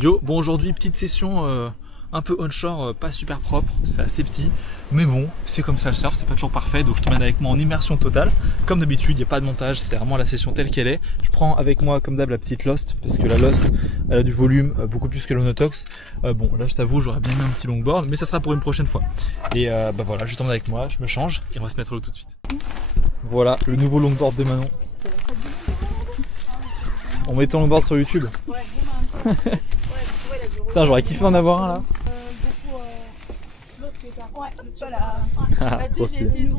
Yo, bon aujourd'hui petite session un peu onshore, pas super propre, c'est assez petit, mais bon, c'est comme ça le surf, c'est pas toujours parfait, donc je t'emmène avec moi en immersion totale. Comme d'habitude, il n'y a pas de montage, c'est vraiment la session telle qu'elle est. Je prends avec moi comme d'hab la petite Lost, parce que la Lost, elle a du volume, beaucoup plus que le Notox. Bon, là je t'avoue, j'aurais bien mis un petit longboard, mais ça sera pour une prochaine fois. Et bah voilà, je t'emmène avec moi, je me change, et on va se mettre l'eau tout de suite. Voilà, le nouveau longboard de Manon. On met ton longboard sur YouTube. Ouais. Putain, j'aurais kiffé en avoir un là. Trop stylé.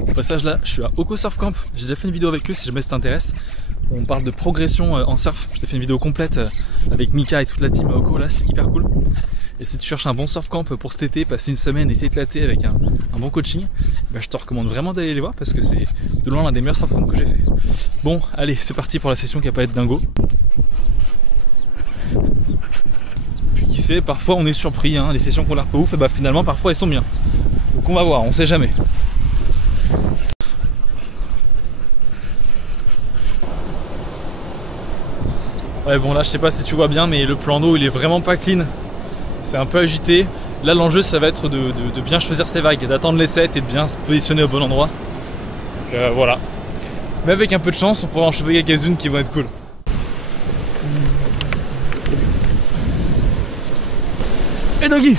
Au passage là, je suis à Oko Surf Camp. J'ai déjà fait une vidéo avec eux si jamais ça t'intéresse. On parle de progression en surf. J'ai fait une vidéo complète avec Mika et toute la team à Oko là, c'était hyper cool. Et si tu cherches un bon surf camp pour cet été, passer une semaine et t'éclater avec un bon coaching, bah je te recommande vraiment d'aller les voir parce que c'est de loin l'un des meilleurs surf camps que j'ai fait. Bon, allez, c'est parti pour la session qui va pas être dingo. Puis qui sait, parfois on est surpris, hein, les sessions qu'on a l'air pas ouf, et bah finalement parfois elles sont bien. Donc on va voir, on sait jamais. Ouais bon là je sais pas si tu vois bien mais le plan d'eau il est vraiment pas clean. C'est un peu agité. Là l'enjeu ça va être de bien choisir ses vagues, d'attendre les sets et de bien se positionner au bon endroit. Donc voilà. Mais avec un peu de chance on pourra en choper quelques-unes qui vont être cool. Et Doggy!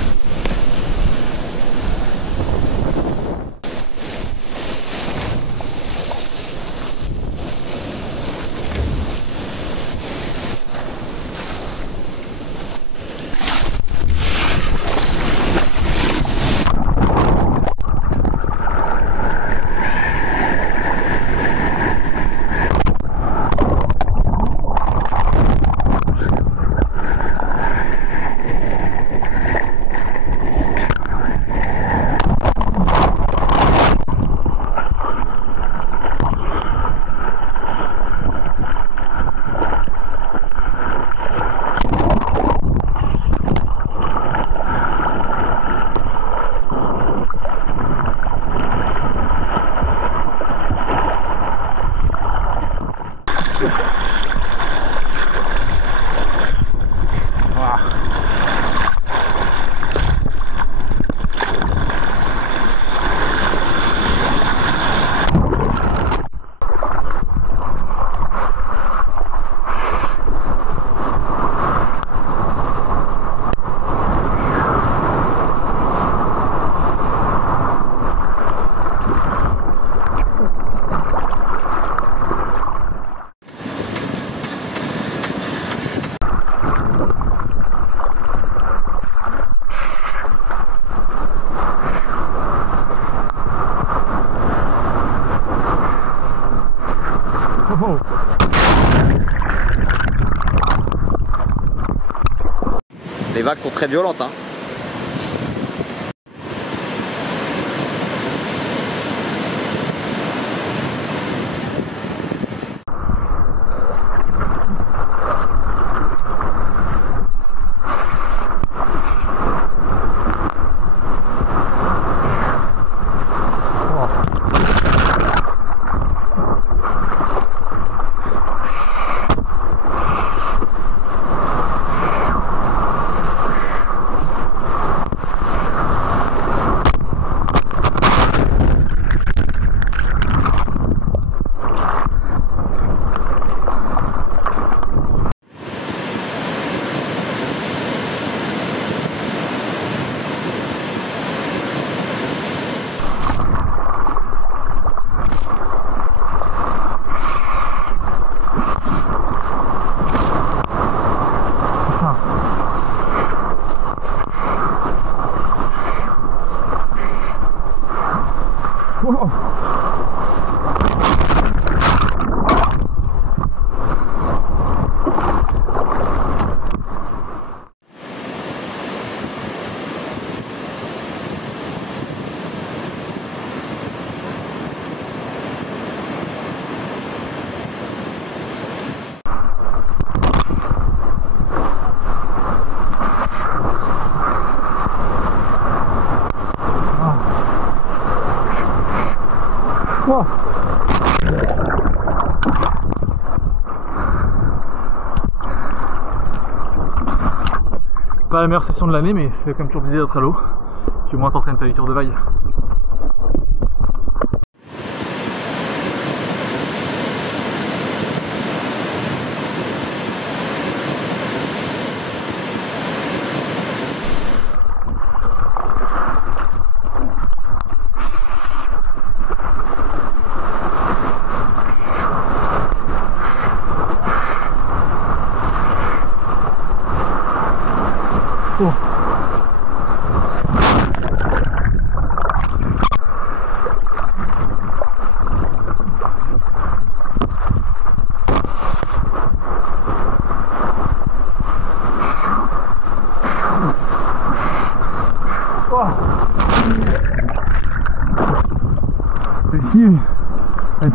Les vagues sont très violentes, hein. Oh. Pas la meilleure session de l'année, mais ça fait quand même toujours plaisir d'être à l'eau. Puis au moins t'entraînes ta lecture de vague. Oh.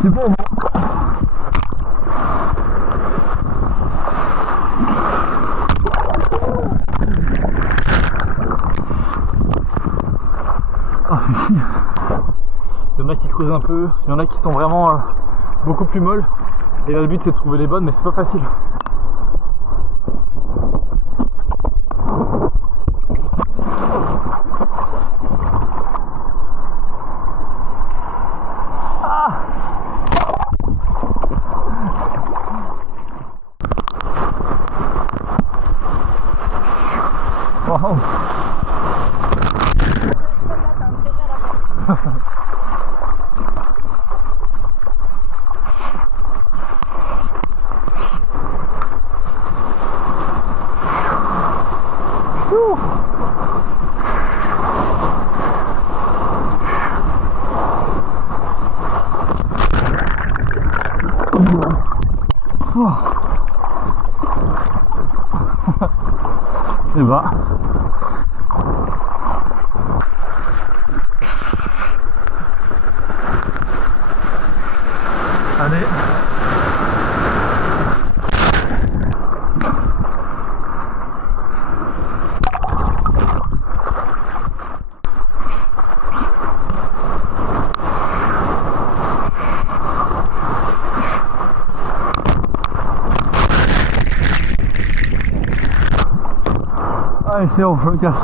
C'est bon. Il y en a qui creusent un peu, il y en a qui sont vraiment beaucoup plus molles. Et là le but c'est de trouver les bonnes, mais c'est pas facile. Wow. Et bah allez. Allez, c'est bon, je me casse.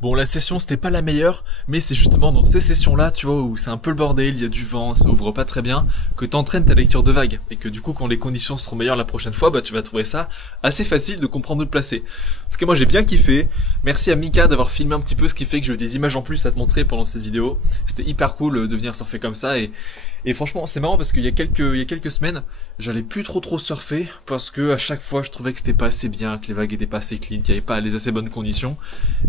Bon, la session c'était pas la meilleure, mais c'est justement dans ces sessions-là, tu vois, où c'est un peu le bordel, il y a du vent, ça ouvre pas très bien, que t'entraînes ta lecture de vague. Et que du coup, quand les conditions seront meilleures la prochaine fois, bah tu vas trouver ça assez facile de comprendre où te placer. Parce que moi j'ai bien kiffé. Merci à Mika d'avoir filmé un petit peu, ce qui fait que j'ai eu des images en plus à te montrer pendant cette vidéo. C'était hyper cool de venir surfer comme ça et franchement, c'est marrant parce qu'il y a quelques semaines, j'allais plus trop surfer parce que à chaque fois, je trouvais que c'était pas assez bien, que les vagues étaient pas assez clean, qu'il y avait pas les assez bonnes conditions.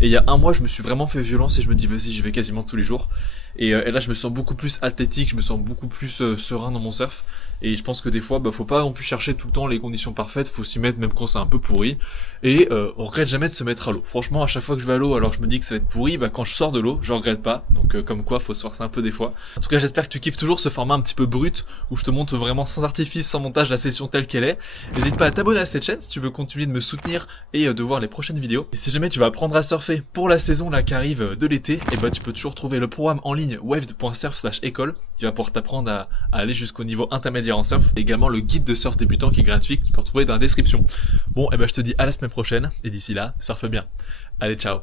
Et il y a un mois, je me suis vraiment fait violence et je me dis vas-y, j'y vais quasiment tous les jours. Et là, je me sens beaucoup plus athlétique, je me sens beaucoup plus serein dans mon surf. Et je pense que des fois, bah, faut pas non plus chercher tout le temps les conditions parfaites, faut s'y mettre même quand c'est un peu pourri. Et on regrette jamais de se mettre à l'eau. Franchement, à chaque fois que je vais à l'eau, alors je me dis que ça va être pourri, bah quand je sors de l'eau, je regrette pas. Donc comme quoi, faut se forcer un peu des fois. En tout cas, j'espère que tu kiffes toujours ce format un petit peu brut, où je te montre vraiment sans artifice, sans montage la session telle qu'elle est. N'hésite pas à t'abonner à cette chaîne si tu veux continuer de me soutenir et de voir les prochaines vidéos. Et si jamais tu vas apprendre à surfer pour la saison là qui arrive de l'été, et bah tu peux toujours trouver le programme en ligne waved.surf/école qui va pouvoir t'apprendre à aller jusqu'au niveau intermédiaire en surf. Et également le guide de surf débutant qui est gratuit, que tu peux retrouver dans la description. Bon, et bah je te dis à la semaine prochaine, et d'ici là, surfe bien. Allez, ciao.